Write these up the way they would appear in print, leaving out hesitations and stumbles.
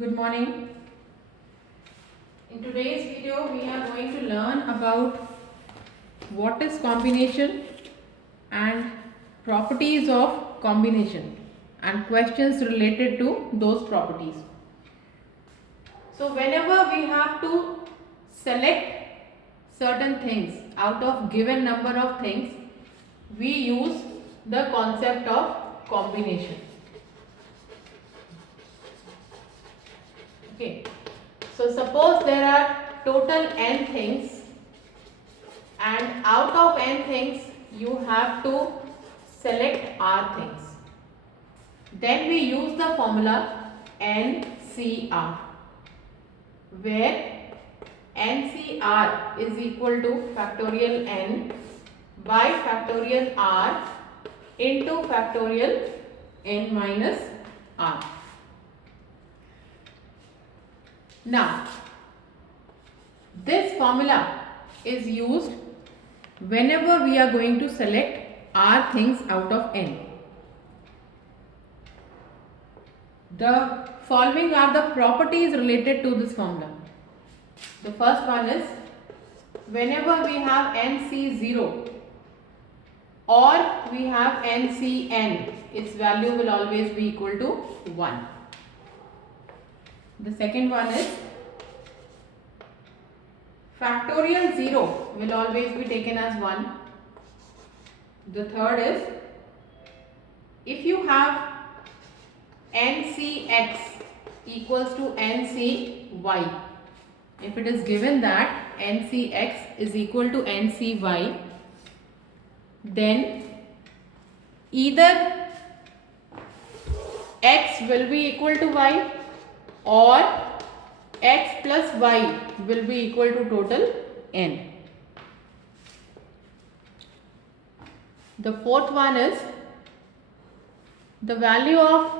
Good morning. In today's video, we are going to learn about what is combination and properties of combination and questions related to those properties. So, whenever we have to select certain things out of given number of things, we use the concept of combination. Okay. So suppose there are total n things and out of n things you have to select r things. Then we use the formula NCR where NCR is equal to factorial n by factorial r into factorial n minus r. Now, this formula is used whenever we are going to select r things out of n. The following are the properties related to this formula. The first one is whenever we have NC0 or we have NCn, its value will always be equal to 1. The second one is factorial 0 will always be taken as 1. The third is if you have NCx equals to NCy, if it is given that NCx is equal to NCy, then either x will be equal to y or x plus y will be equal to total n. The fourth one is the value of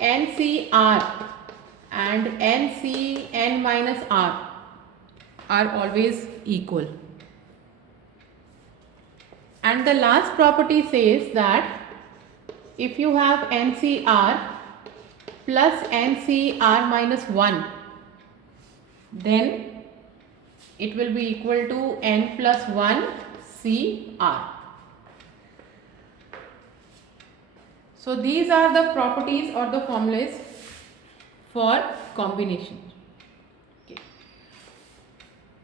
NCR and NCn minus r are always equal. And the last property says that if you have NCR plus NCR minus 1, then it will be equal to n plus 1 CR. So these are the properties or the formulas for combination. Okay.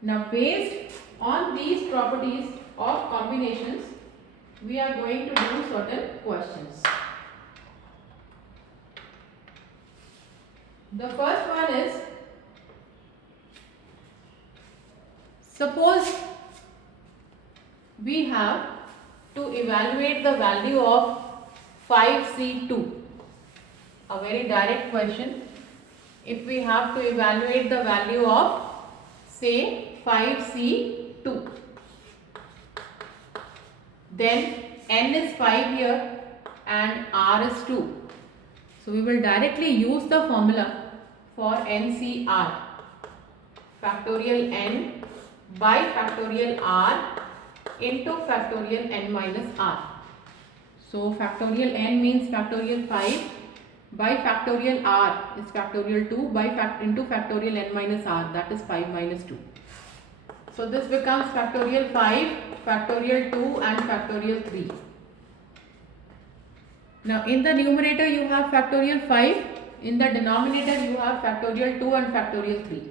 Now based on these properties of combinations, we are going to do certain questions. The first one is, suppose we have to evaluate the value of 5C2. A very direct question. If we have to evaluate the value of say 5C2, then n is 5 here and r is 2. So we will directly use the formula for NCR, factorial n by factorial r into factorial n minus r. So factorial n means factorial 5 by factorial r is factorial 2 by into factorial n minus r, that is 5 minus 2. So this becomes factorial 5, factorial 2 and factorial 3. Now in the numerator you have factorial 5, in the denominator you have factorial 2 and factorial 3.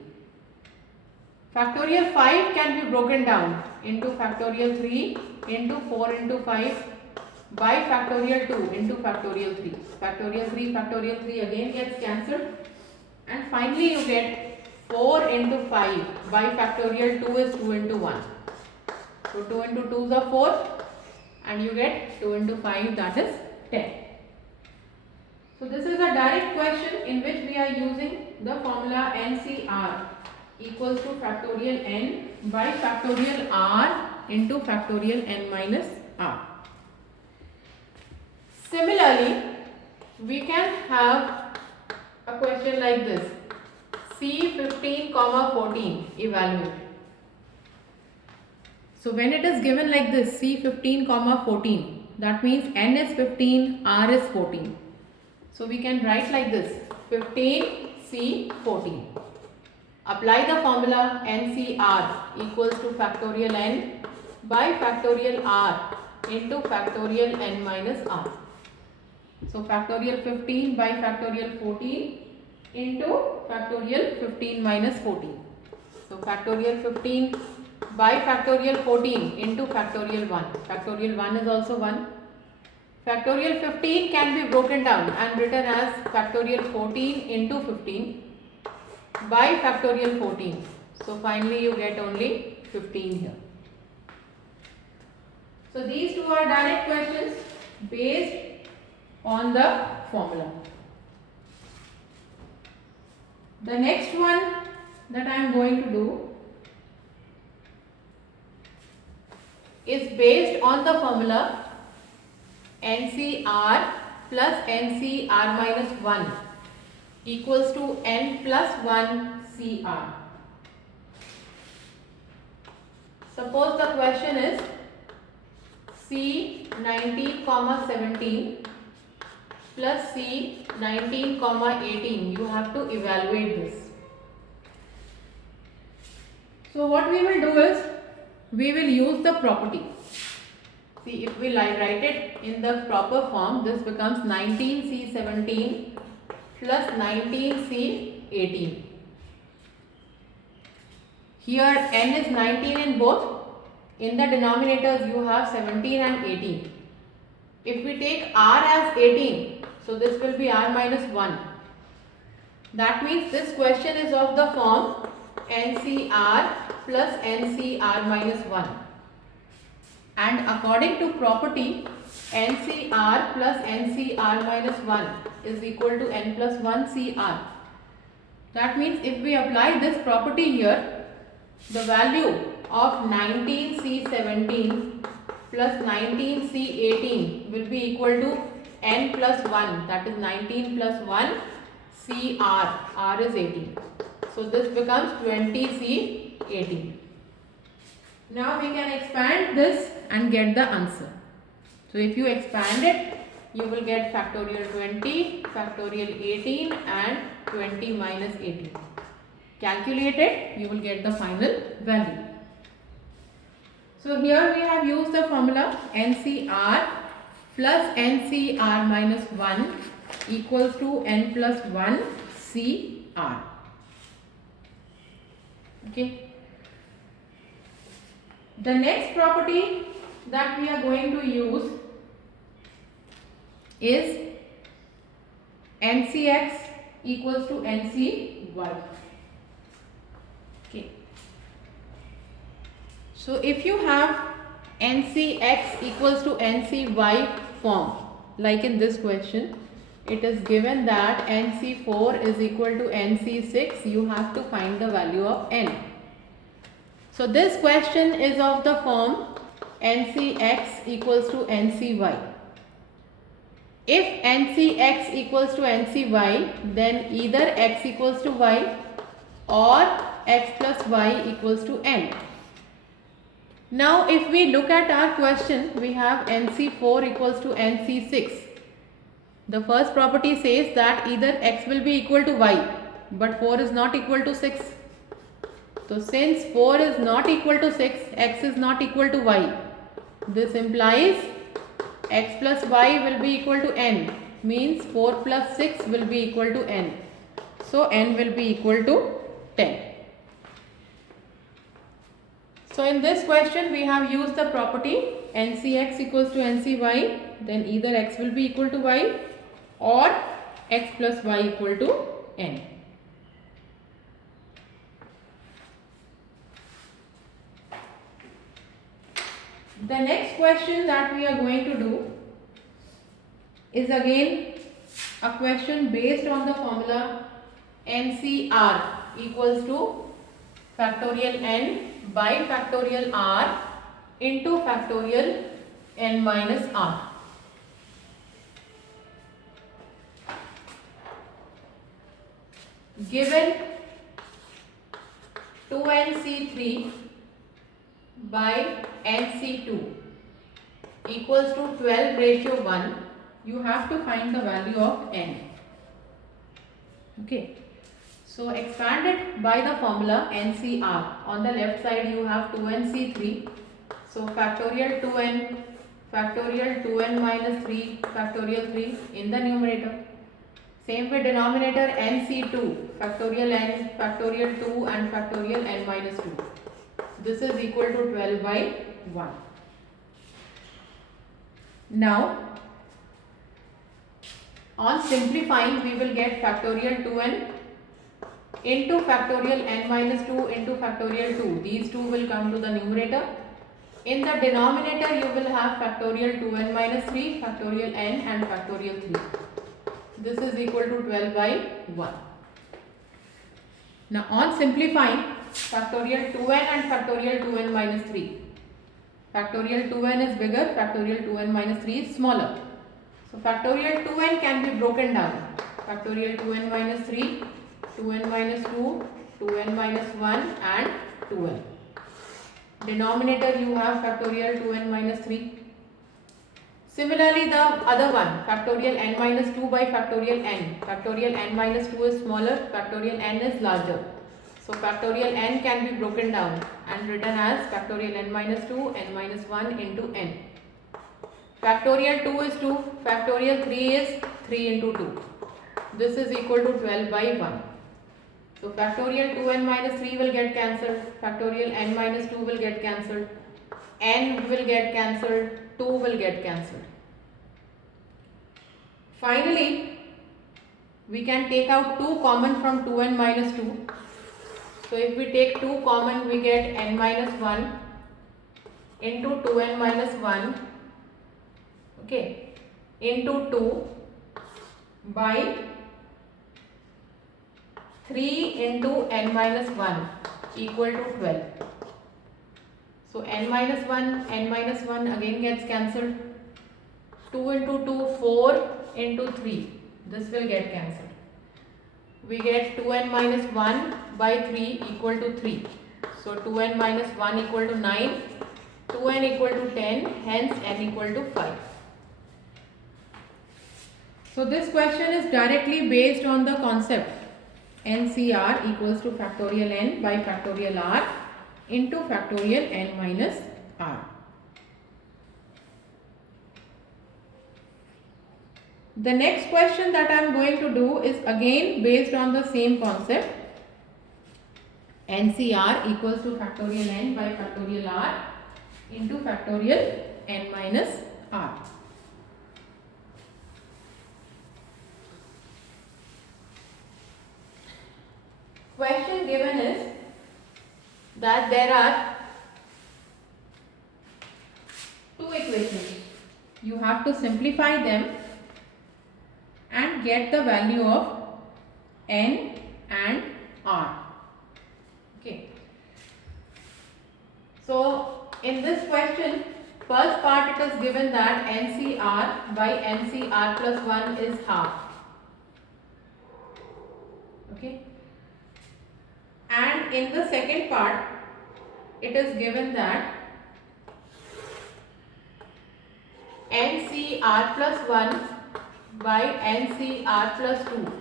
Factorial 5 can be broken down into factorial 3 into 4 into 5 by factorial 2 into factorial 3. Factorial 3 again gets cancelled and finally you get 4 into 5 by factorial 2 is 2 into 1. So 2 into 2 is 4 and you get 2 into 5, that is 10. So this is a direct question in which we are using the formula NCR equals to factorial n by factorial r into factorial n minus r. Similarly, we can have a question like this: C15, 14 evaluate. So when it is given like this, C15, 14, that means n is 15, r is 14. So we can write like this: 15 C14. Apply the formula NCR equals to factorial n by factorial r into factorial n minus r. So factorial 15 by factorial 14 into factorial 15 minus 14. So factorial 15 by factorial 14 into factorial 1. Factorial 1 is also 1. Factorial 15 can be broken down and written as factorial 14 into 15 by factorial 14. So finally you get only 15 here. So these two are direct questions based on the formula. The next one that I am going to do is based on the formula NCR plus NCR minus 1 equals to n plus 1 CR. Suppose the question is C19,17 plus C19,18. You have to evaluate this. So what we will do is we will use the property. See, if we write it in the proper form, this becomes 19C17 plus 19C18. Here n is 19 in both. In the denominators you have 17 and 18. If we take r as 18, so this will be r minus 1. That means this question is of the form NCR plus NCR minus 1. And according to property, NCR plus NCR minus 1 is equal to n plus 1 CR. That means if we apply this property here, the value of 19C17 plus 19C18 will be equal to n plus 1, that is 19 plus 1 CR, R is 18. So this becomes 20C18. Now we can expand this and get the answer. So if you expand it, you will get factorial 20, factorial 18 and 20 minus 18. Calculate it, you will get the final value. So here we have used the formula NCR plus NCR minus 1 equals to n plus 1 CR. Okay. The next property that we are going to use is NCX equals to NCY. Okay. So if you have NCX equals to NCY form, like in this question, it is given that NC4 is equal to NC6, you have to find the value of n. So this question is of the form NCX equals to NCY. If NCX equals to NCY, then either x equals to y or x plus y equals to n. Now if we look at our question, we have NC4 equals to NC6. The first property says that either x will be equal to y, but 4 is not equal to 6. So since 4 is not equal to 6, x is not equal to y. This implies x plus y will be equal to n, means 4 plus 6 will be equal to n. So n will be equal to 10. So in this question we have used the property NCX equals to NCY, then either x will be equal to y or x plus y equal to n. The next question that we are going to do is again a question based on the formula NCR equals to factorial n by factorial r into factorial n minus r. Given 2nc3 by nc2 equals to 12:1, you have to find the value of n. Okay. So expand it by the formula NCR. On the left side you have 2nc3. So factorial 2n minus 3 factorial 3 in the numerator. Same with denominator nc2 factorial n factorial 2 and factorial n minus 2. This is equal to 12 by 1. Now on simplifying we will get factorial 2n into factorial n minus 2 into factorial 2. These two will come to the numerator. In the denominator you will have factorial 2n minus 3 factorial n and factorial 3. This is equal to 12 by 1. Now on simplifying factorial 2n and factorial 2n minus 3. Factorial 2n is bigger, factorial 2n minus 3 is smaller. So factorial 2n can be broken down. Factorial 2n minus 3, 2n minus 2, 2n minus 1 and 2n. Denominator you have factorial 2n minus 3. Similarly the other one factorial n minus 2 by factorial n. Factorial n minus 2 is smaller, factorial n is larger. So factorial n can be broken down and written as factorial n minus 2 n minus 1 into n. Factorial 2 is 2, factorial 3 is 3 into 2. This is equal to 12 by 1. So factorial 2n minus 3 will get cancelled, factorial n minus 2 will get cancelled, n will get cancelled, 2 will get cancelled. Finally, we can take out 2 common from 2n minus 2. So if we take 2 common, we get n minus 1 into 2n minus 1, okay, into 2 by 3 into n minus 1 equal to 12. So n minus 1 again gets cancelled. 2 into 2, 4 into 3. This will get cancelled. We get 2n minus 1 by 3 equal to 3. So 2n minus 1 equal to 9. 2n equal to 10. Hence n equal to 5. So this question is directly based on the concept NCR equals to factorial n by factorial r into factorial n minus r. The next question that I am going to do is again based on the same concept. NCR equals to factorial n by factorial r into factorial n minus r. Question given is that there are two equations. You have to simplify them and get the value of n and r. Okay. So in this question, first part it is given that NCR by NCR plus 1 is half. Okay. And in the second part, it is given that NCR plus 1 by NCR plus 2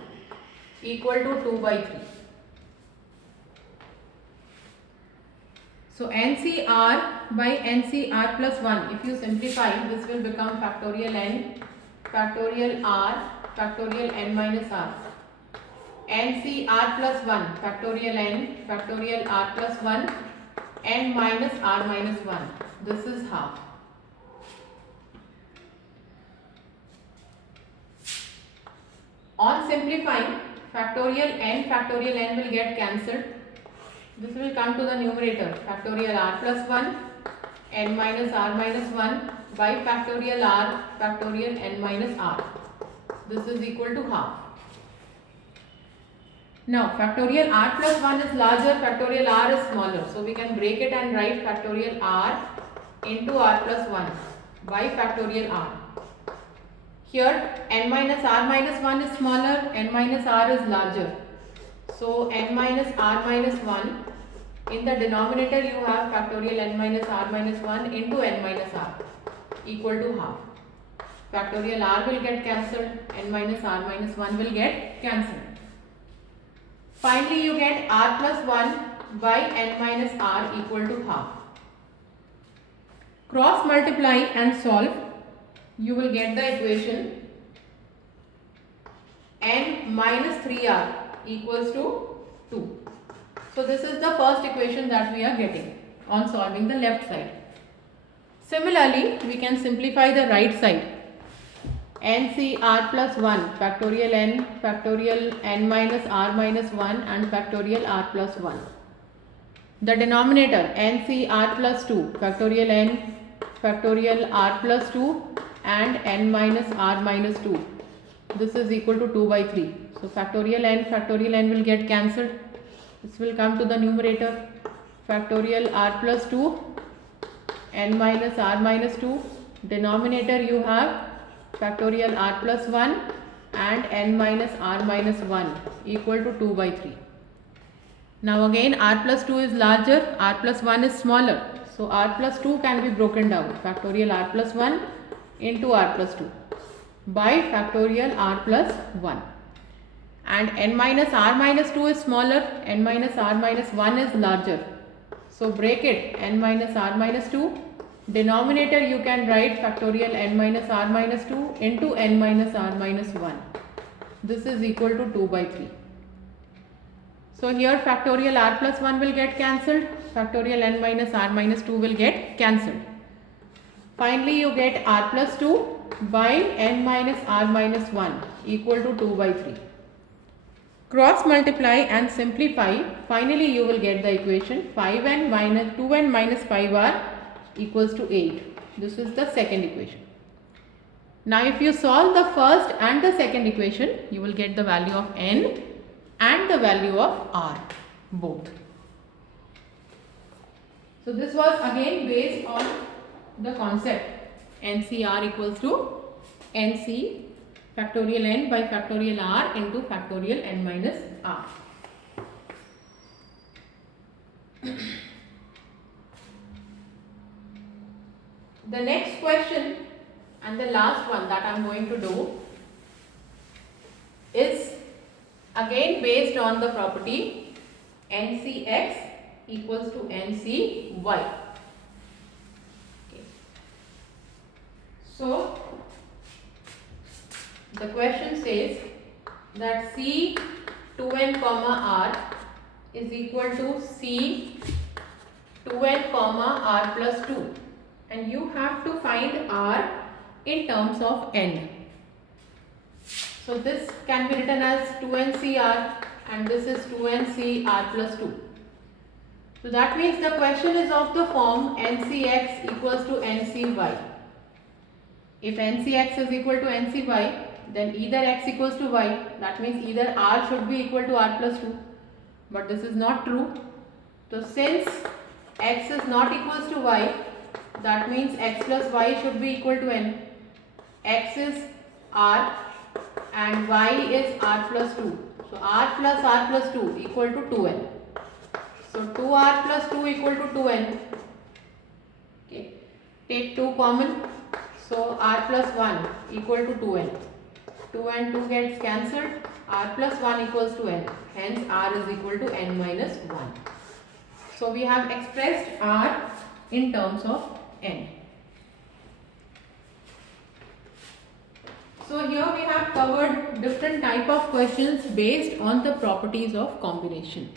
equal to 2 by 3. So NCR by NCR plus 1, if you simplify, this will become factorial n, factorial r, factorial n minus r. NCR plus 1, factorial n, factorial r plus 1, n minus r minus 1. This is half. On simplifying, factorial n will get cancelled. This will come to the numerator, factorial r plus 1, n minus r minus 1 by factorial r, factorial n minus r. This is equal to half. Now factorial r plus 1 is larger, factorial r is smaller. So we can break it and write factorial r into r plus 1 by factorial r. Here n minus r minus 1 is smaller, n minus r is larger. So n minus r minus 1, in the denominator you have factorial n minus r minus 1 into n minus r equal to half. Factorial r will get cancelled, n minus r minus 1 will get cancelled. Finally you get r plus 1 by n minus r equal to half. Cross multiply and solve. You will get the equation n minus 3r equals to 2. So this is the first equation that we are getting on solving the left side. Similarly, we can simplify the right side. NCR plus 1 factorial n minus r minus 1 and factorial r plus 1. The denominator NCR plus 2 factorial n factorial r plus 2 and n minus r minus 2. This is equal to 2 by 3. So factorial n will get cancelled. This will come to the numerator. Factorial r plus 2 n minus r minus 2. Denominator you have factorial r plus 1 and n minus r minus 1 equal to 2 by 3. Now again r plus 2 is larger, r plus 1 is smaller. So r plus 2 can be broken down. Factorial r plus 1 into r plus 2 by factorial r plus 1. And n minus r minus 2 is smaller, n minus r minus 1 is larger. So break it, n minus r minus 2. Denominator you can write factorial n minus r minus 2 into n minus r minus 1. This is equal to 2 by 3. So here factorial r plus 1 will get cancelled, factorial n minus r minus 2 will get cancelled. Finally you get r plus 2 by n minus r minus 1 equal to 2 by 3. Cross multiply and simplify. Finally you will get the equation 5n minus 2n minus 5r equals to 8. This is the second equation. Now if you solve the first and the second equation, you will get the value of n and the value of r both. So this was again based on the concept NCR equals to NC factorial n by factorial r into factorial n minus r. The next question and the last one that I am going to do is again based on the property NCX equals to NCY. Okay. So the question says that C 2n comma r is equal to C 2n comma r plus 2, and you have to find r in terms of n. So this can be written as 2ncr and this is 2ncr plus 2. So that means the question is of the form ncx equals to ncy. If ncx is equal to ncy, then either x equals to y, that means either r should be equal to r plus 2, but this is not true. So since x is not equals to y, that means x plus y should be equal to n. X is r and y is r plus 2. So r plus 2 equal to 2n. So 2r plus 2 equal to 2n. Okay. Take 2 common. So r plus 1 equal to 2n. 2 and 2 gets cancelled. R plus 1 equals to n. Hence r is equal to n minus 1. So we have expressed r in terms of n. So here we have covered different type of questions based on the properties of combination.